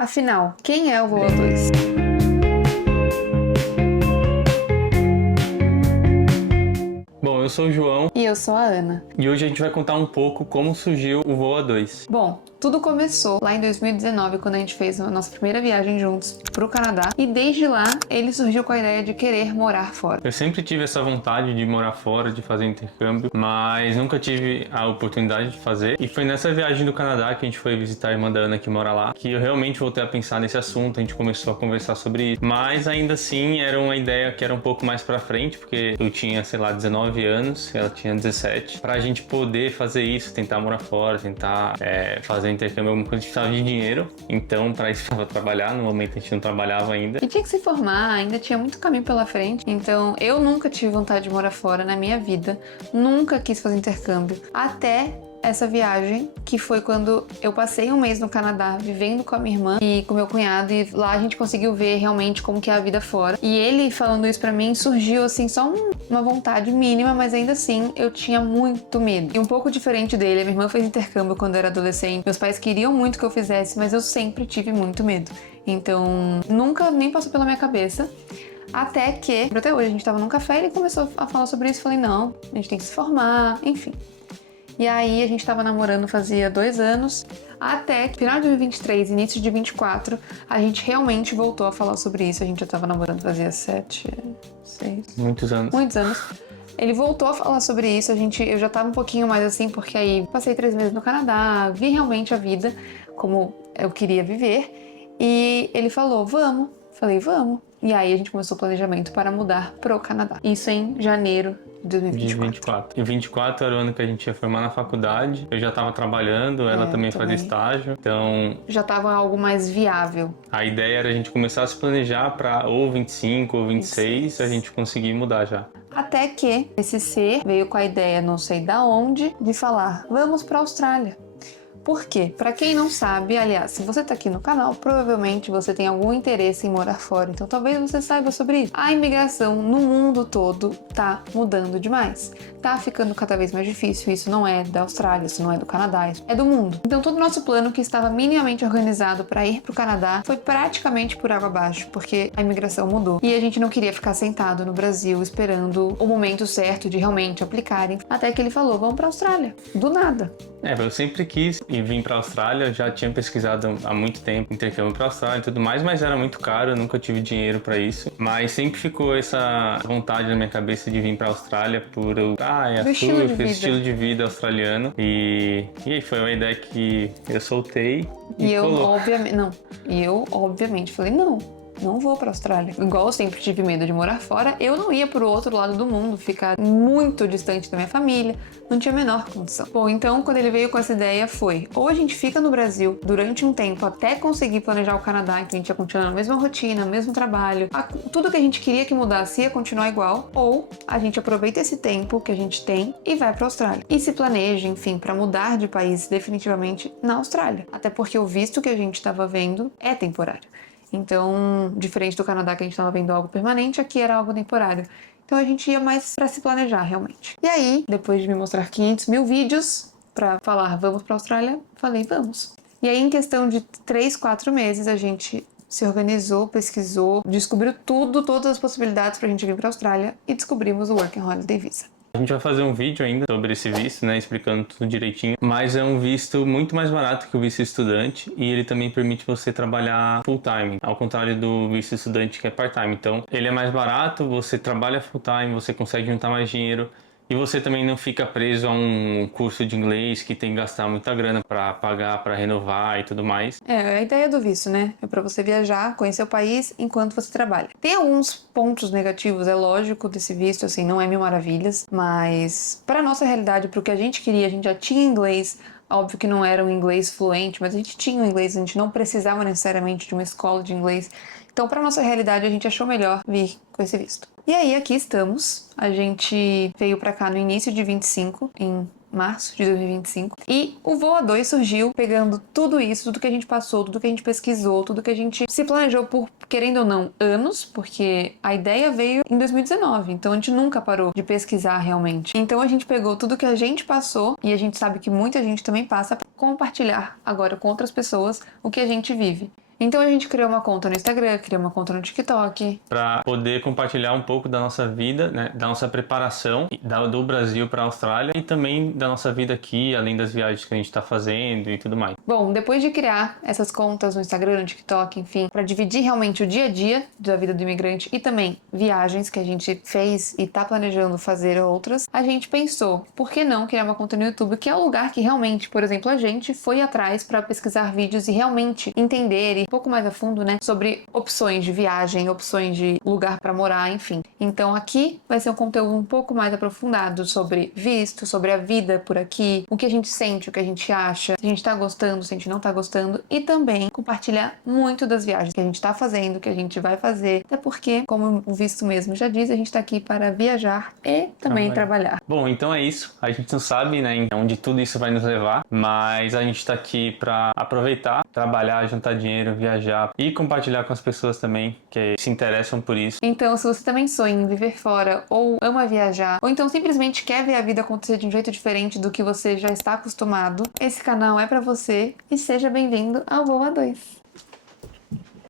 Afinal, quem é o Voa 2? Bom, eu sou o João E eu sou a Ana. e hoje a gente vai contar um pouco como surgiu o Voa 2. Bom, tudo começou lá em 2019, quando a gente fez a nossa primeira viagem juntos pro Canadá. E desde lá, ele surgiu com a ideia de querer morar fora. Eu sempre tive essa vontade de morar fora, de fazer intercâmbio, mas nunca tive a oportunidade de fazer. E foi nessa viagem do Canadá que a gente foi visitar a irmã da Ana que mora lá, que eu realmente voltei a pensar nesse assunto, a gente começou a conversar sobre isso. Mas ainda assim, era uma ideia que era um pouco mais pra frente, porque eu tinha, sei lá, 19 anos, ela tinha 17. Pra gente poder fazer isso, tentar morar fora, tentar fazer intercâmbio, alguma coisa, a gente precisava de dinheiro. Então, pra isso, precisava trabalhar. No momento, a gente não trabalhava ainda. E tinha que se formar, ainda tinha muito caminho pela frente. Então, eu nunca tive vontade de morar fora na minha vida. Nunca quis fazer intercâmbio. Até essa viagem, que foi quando eu passei um mês no Canadá vivendo com a minha irmã e com meu cunhado, e lá a gente conseguiu ver realmente como que é a vida fora. E ele falando isso pra mim surgiu assim só uma vontade mínima, mas ainda assim eu tinha muito medo. E um pouco diferente dele, a minha irmã fez intercâmbio quando eu era adolescente. Meus pais queriam muito que eu fizesse, mas eu sempre tive muito medo. Então, nunca nem passou pela minha cabeça. Até que, até hoje, a gente tava num café e ele começou a falar sobre isso. Eu falei, não, a gente tem que se formar, enfim. E aí a gente tava namorando fazia 2 anos, até que final de 2023, início de 2024, a gente realmente voltou a falar sobre isso. A gente já tava namorando fazia 7, 6... Muitos anos. Ele voltou a falar sobre isso, eu já tava um pouquinho mais assim, porque aí passei 3 meses no Canadá, vi realmente a vida como eu queria viver, e ele falou, vamos. Falei, vamos. E aí a gente começou o planejamento para mudar pro Canadá. Isso em janeiro de 2024. E 24 era o ano que a gente ia formar na faculdade. Eu já tava trabalhando, ela também fazia estágio. Então, já tava algo mais viável. a ideia era a gente começar a se planejar para ou 25 ou 26 a gente conseguir mudar já. Até que esse ser veio com a ideia, não sei da onde, de falar, vamos pra Austrália. Por quê? Pra quem não sabe, aliás, se você tá aqui no canal, provavelmente você tem algum interesse em morar fora, então talvez você saiba sobre isso. A imigração no mundo todo tá mudando demais. Tá ficando cada vez mais difícil, isso não é da Austrália, isso não é do Canadá, isso é do mundo. Então todo o nosso plano que estava minimamente organizado para ir pro Canadá foi praticamente por água abaixo, porque a imigração mudou. E a gente não queria ficar sentado no Brasil esperando o momento certo de realmente aplicarem. Até que ele falou, vamos pra Austrália. Do nada. Eu sempre quis e vim pra Austrália, já tinha pesquisado há muito tempo intercâmbio pra Austrália e tudo mais, mas era muito caro, eu nunca tive dinheiro pra isso. Mas sempre ficou essa vontade na minha cabeça de vir pra Austrália por surf, estilo de vida australiano. E aí foi uma ideia que eu soltei e eu, colou. obviamente, falei, não vou pra Austrália. Igual eu sempre tive medo de morar fora, eu não ia pro outro lado do mundo, ficar muito distante da minha família, não tinha a menor condição. Bom, então quando ele veio com essa ideia foi, ou a gente fica no Brasil durante um tempo até conseguir planejar o Canadá, que a gente ia continuar na mesma rotina, no mesmo trabalho, tudo que a gente queria que mudasse ia continuar igual, ou a gente aproveita esse tempo que a gente tem e vai pra Austrália. E se planeja, enfim, pra mudar de país definitivamente na Austrália. Até porque o visto que a gente tava vendo é temporário. Então, diferente do Canadá, que a gente estava vendo algo permanente, aqui era algo temporário. Então a gente ia mais para se planejar, realmente. E aí, depois de me mostrar 500 mil vídeos para falar vamos para a Austrália, falei vamos. E aí, em questão de 3, 4 meses, a gente se organizou, pesquisou, descobriu todas as possibilidades para a gente vir para a Austrália e descobrimos o Working Holiday Visa. A gente vai fazer um vídeo ainda sobre esse visto, né, explicando tudo direitinho, mas é um visto muito mais barato que o visto estudante e ele também permite você trabalhar full time, ao contrário do visto estudante que é part time. Então, ele é mais barato, você trabalha full time, você consegue juntar mais dinheiro e você também não fica preso a um curso de inglês que tem que gastar muita grana para pagar, para renovar e tudo mais. A ideia do visto, né? É para você viajar, conhecer o país enquanto você trabalha. Tem alguns pontos negativos, é lógico, desse visto, assim, não é mil maravilhas, mas para nossa realidade, para o que a gente queria, a gente já tinha inglês. Óbvio que não era um inglês fluente, mas a gente tinha um inglês, a gente não precisava necessariamente de uma escola de inglês. Então, para nossa realidade, a gente achou melhor vir com esse visto. E aí, aqui estamos. A gente veio para cá no início de 25, em março de 2025. E o Voa 2 surgiu pegando tudo isso, tudo que a gente passou, tudo que a gente pesquisou, tudo que a gente se planejou por, querendo ou não, anos, porque a ideia veio em 2019, então a gente nunca parou de pesquisar realmente. Então a gente pegou tudo que a gente passou, e a gente sabe que muita gente também passa, para compartilhar agora com outras pessoas o que a gente vive. Então a gente criou uma conta no Instagram, criou uma conta no TikTok. Para poder compartilhar um pouco da nossa vida, né, da nossa preparação do Brasil para a Austrália e também da nossa vida aqui, além das viagens que a gente está fazendo e tudo mais. Bom, depois de criar essas contas no Instagram, no TikTok, enfim, para dividir realmente o dia a dia da vida do imigrante e também viagens que a gente fez e tá planejando fazer outras, a gente pensou, por que não criar uma conta no YouTube, que é o lugar que realmente, por exemplo, a gente foi atrás para pesquisar vídeos e realmente entender e um pouco mais a fundo, né, sobre opções de viagem, opções de lugar para morar, enfim. Então aqui vai ser um conteúdo um pouco mais aprofundado sobre visto, sobre a vida por aqui, o que a gente sente, o que a gente acha, se a gente tá gostando, se a gente não tá gostando, e também compartilhar muito das viagens que a gente tá fazendo, que a gente vai fazer, até porque, como o visto mesmo já diz, a gente tá aqui para viajar e também trabalhar. Bom, então é isso. A gente não sabe, né, onde tudo isso vai nos levar, mas a gente tá aqui para aproveitar, trabalhar, juntar dinheiro, viajar e compartilhar com as pessoas também que se interessam por isso. Então, se você também sonha em viver fora, ou ama viajar, ou então simplesmente quer ver a vida acontecer de um jeito diferente do que você já está acostumado, esse canal é pra você e seja bem-vindo ao Voa 2.